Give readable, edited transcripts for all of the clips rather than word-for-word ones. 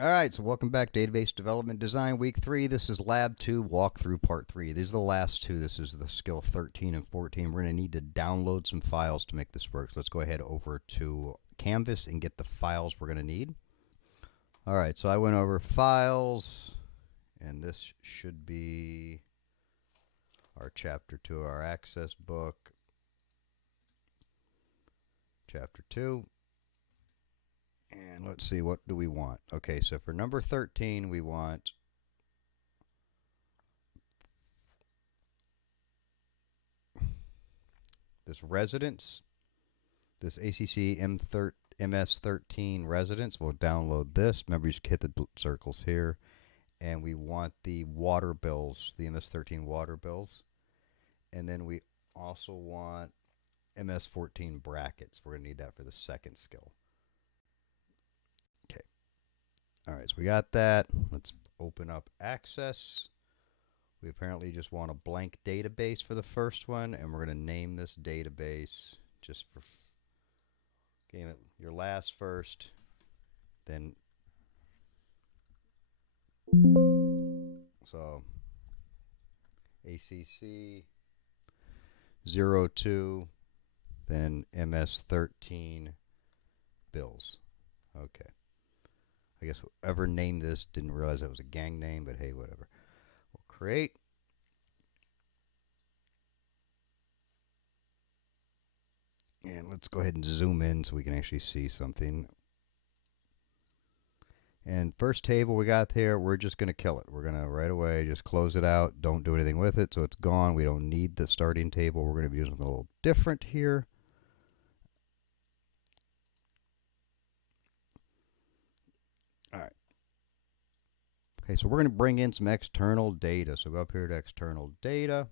All right, so welcome back, Database Development Design Week 3. This is Lab 2 Walkthrough Part 3. These are the last two. This is the skill 13 and 14. We're going to need to download some files to make this work. So let's go ahead over to Canvas and get the files we're going to need. All right, so I went over Files, and this should be our Chapter 2, our Access book. Chapter 2. And let's see, what do we want? Okay, so for number 13, we want this residence, this ACC MS13 residence. We'll download this. Remember, you just hit the circles here. And we want the water bills, the MS13 water bills. And then we also want MS14 brackets. We're going to need that for the second skill. Okay. All right, so we got that. Let's open up Access. We apparently just want a blank database for the first one, and we're going to name this database just for game it your last first, then so ACC 02, then MS13 bills. Okay. I guess whoever named this didn't realize that was a gang name, but hey, whatever. We'll create. And let's go ahead and zoom in so we can actually see something. And first table we got here, we're just going to kill it. We're going to right away just close it out. Don't do anything with it, so it's gone. We don't need the starting table. We're going to be using something a little different here. All right. Okay, so we're going to bring in some external data. So go up here to external data.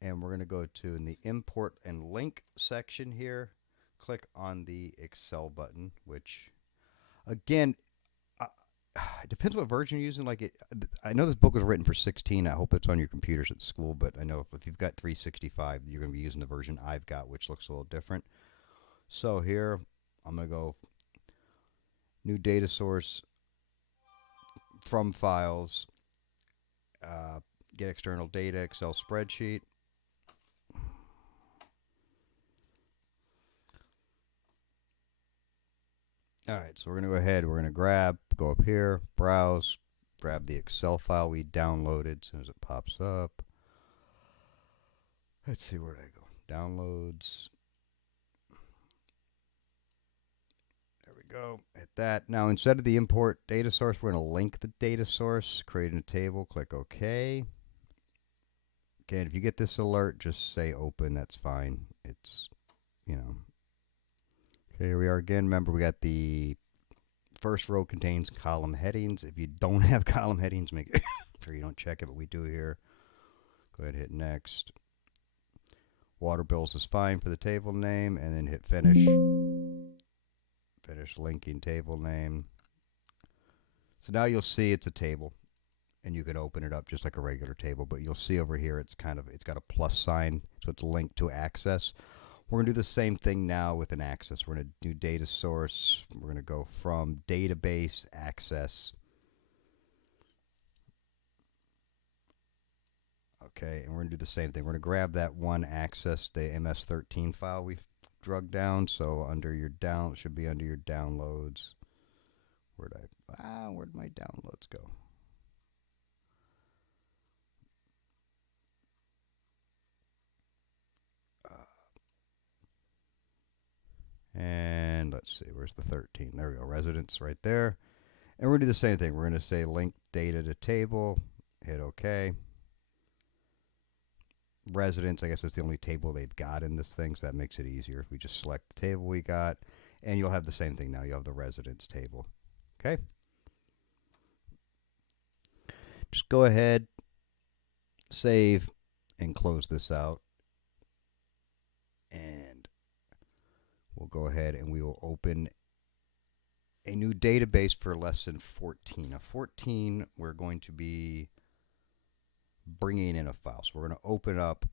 And we're going to go to in the import and link section here. Click on the Excel button, which again, it depends what version you're using. Like I know this book was written for 16. I hope it's on your computers at school, but I know if you've got 365, you're going to be using the version I've got, which looks a little different. So here, I'm going to go new data source from files, get external data, Excel spreadsheet. All right, so we're going to go ahead. We're going to go up here, browse, grab the Excel file we downloaded as soon as it pops up. Let's see, where did I go? Downloads. There we go. Hit that. Now, instead of the import data source, we're going to link the data source, create a table, click OK. Again, if you get this alert, just say open. That's fine. It's, you know. Okay, here we are again. Remember, we got the first row contains column headings. If you don't have column headings, make sure you don't check it, but we do here. Go ahead and hit next. Water bills is fine for the table name, and then hit finish. Finish linking table name. So now you'll see it's a table, and you can open it up just like a regular table, but you'll see over here it's got a plus sign, so it's linked to access. We're going to do the same thing now with an access. We're going to do data source. We're going to go from database access. Okay, and we're going to do the same thing. We're going to grab that one access, the MS13 file we've drug down. So under your it should be under your downloads. Where'd my downloads go? And let's see, where's the 13? There we go, residence right there. And we're going to do the same thing. We're going to say link data to table, hit OK. Residence, I guess that's the only table they've got in this thing, so that makes it easier. We just select the table we got, and you'll have the same thing now. You'll have the residence table. Okay? Just go ahead, save, and close this out. And we'll go ahead and we will open a new database for lesson 14. Now, 14, we're going to be bringing in a file. So we're going to open up,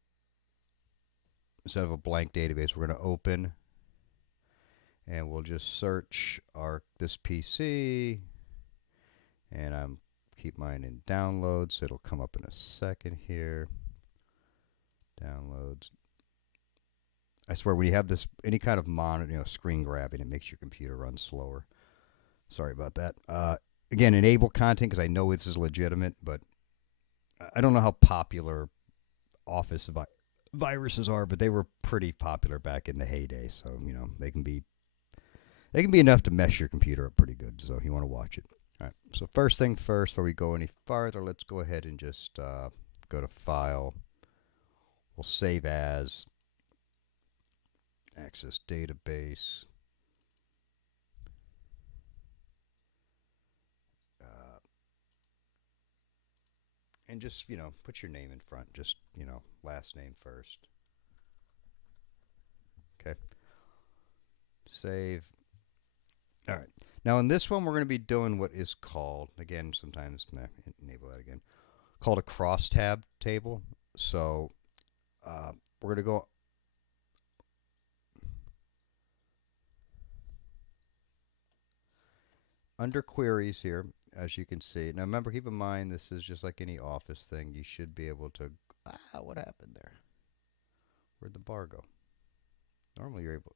instead of a blank database, we're going to open, and we'll just search this PC, And I'm keep mine in downloads. It'll come up in a second here. Downloads. I swear, when you have this any kind of monitor, screen grabbing, it makes your computer run slower. Sorry about that. Again, enable content because I know this is legitimate, but I don't know how popular Office viruses are, but they were pretty popular back in the heyday. So they can be enough to mess your computer up pretty good. So you want to watch it. All right. So first thing first, before we go any farther, let's go ahead and just go to File. We'll save as Access Database. And just, put your name in front. Just, last name first. Okay. Save. All right. Now, in this one, we're going to be doing what is called, again, sometimes, enable that again, called a crosstab table. So, we're going to go under queries here, as you can see. Now remember, keep in mind, this is just like any Office thing. You should be able to, what happened there? Where'd the bar go? Normally you're able,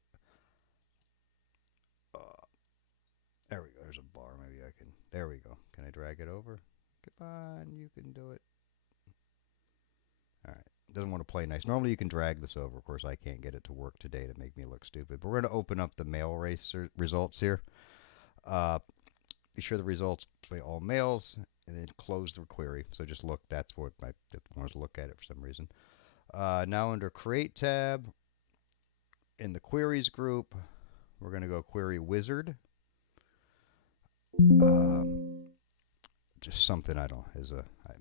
there we go, there's a bar, maybe I can, there we go. Can I drag it over? Come on, you can do it. All right, doesn't want to play nice. Normally you can drag this over. Of course, I can't get it to work today to make me look stupid. But we're going to open up the mail race results here. Be sure the results display all mails, and then close the query. So just look, that's what I wanted to look at it for some reason. Now under Create tab, in the Queries group, we're going to go Query Wizard. Just something I'm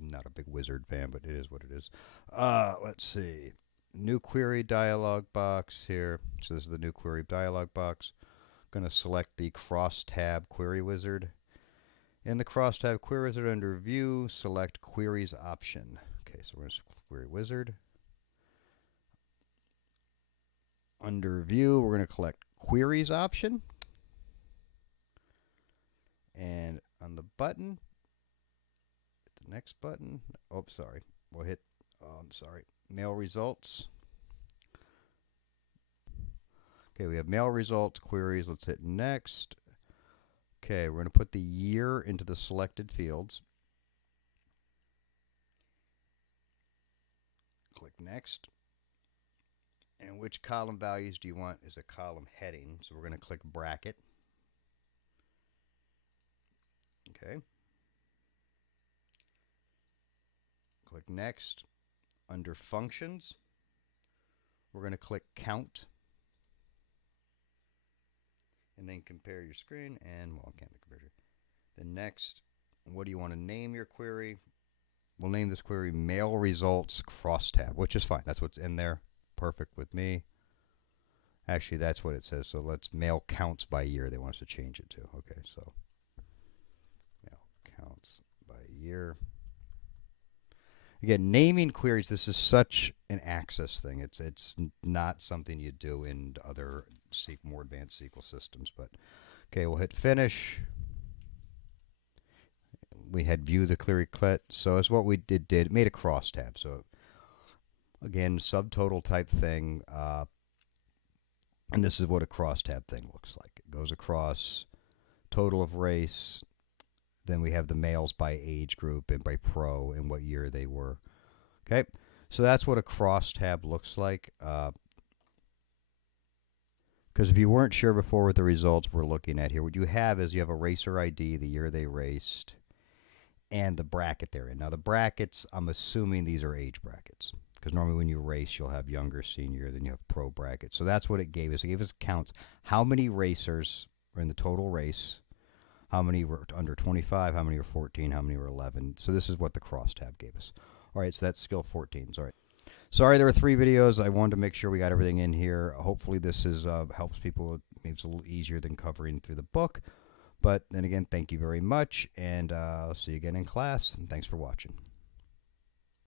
not a big wizard fan, but it is what it is. Let's see. New query dialog box here. So this is the new query dialog box. Going to select the Crosstab Query Wizard. In the Crosstab Query Wizard, under View, select Queries option. Okay, so we're going to Query Wizard. Under View, we're going to select Queries option. And on the button, the next button, oh, sorry, we'll hit, mail results. Okay, we have mail results, queries. Let's hit next. Okay, we're going to put the year into the selected fields. Click next. And which column values do you want as a column heading? So we're going to click bracket. Okay. Click next. Under functions, we're going to click count. And then compare your screen, and well, I can't compare it. Then next, what do you want to name your query? We'll name this query Mail Results Crosstab, which is fine. That's what's in there. Perfect with me. Actually, that's what it says. So let's mail counts by year. They want us to change it to. Okay, so mail counts by year. Again, naming queries, this is such an Access thing. It's not something you do in other more advanced SQL systems. But okay, we'll hit finish. We had view the query clip. So it's what we did. It made a crosstab. So again, subtotal type thing. And this is what a crosstab thing looks like. It goes across total of race. Then we have the males by age group and by pro and what year they were. Okay, so that's what a crosstab looks like. Because if you weren't sure before with the results we're looking at here, what you have is you have a racer ID, the year they raced, and the bracket they're in. Now the brackets, I'm assuming these are age brackets. Because normally when you race, you'll have younger, senior, then you have pro brackets. So that's what it gave us. It gave us counts. How many racers were in the total race? How many were under 25? How many were 14? How many were 11? So this is what the crosstab gave us. All right, so that's skill 14. All right. Sorry, there were 3 videos. I wanted to make sure we got everything in here. Hopefully this is helps people. Maybe it's a little easier than covering through the book. But then again, thank you very much, and I'll see you again in class. And thanks for watching.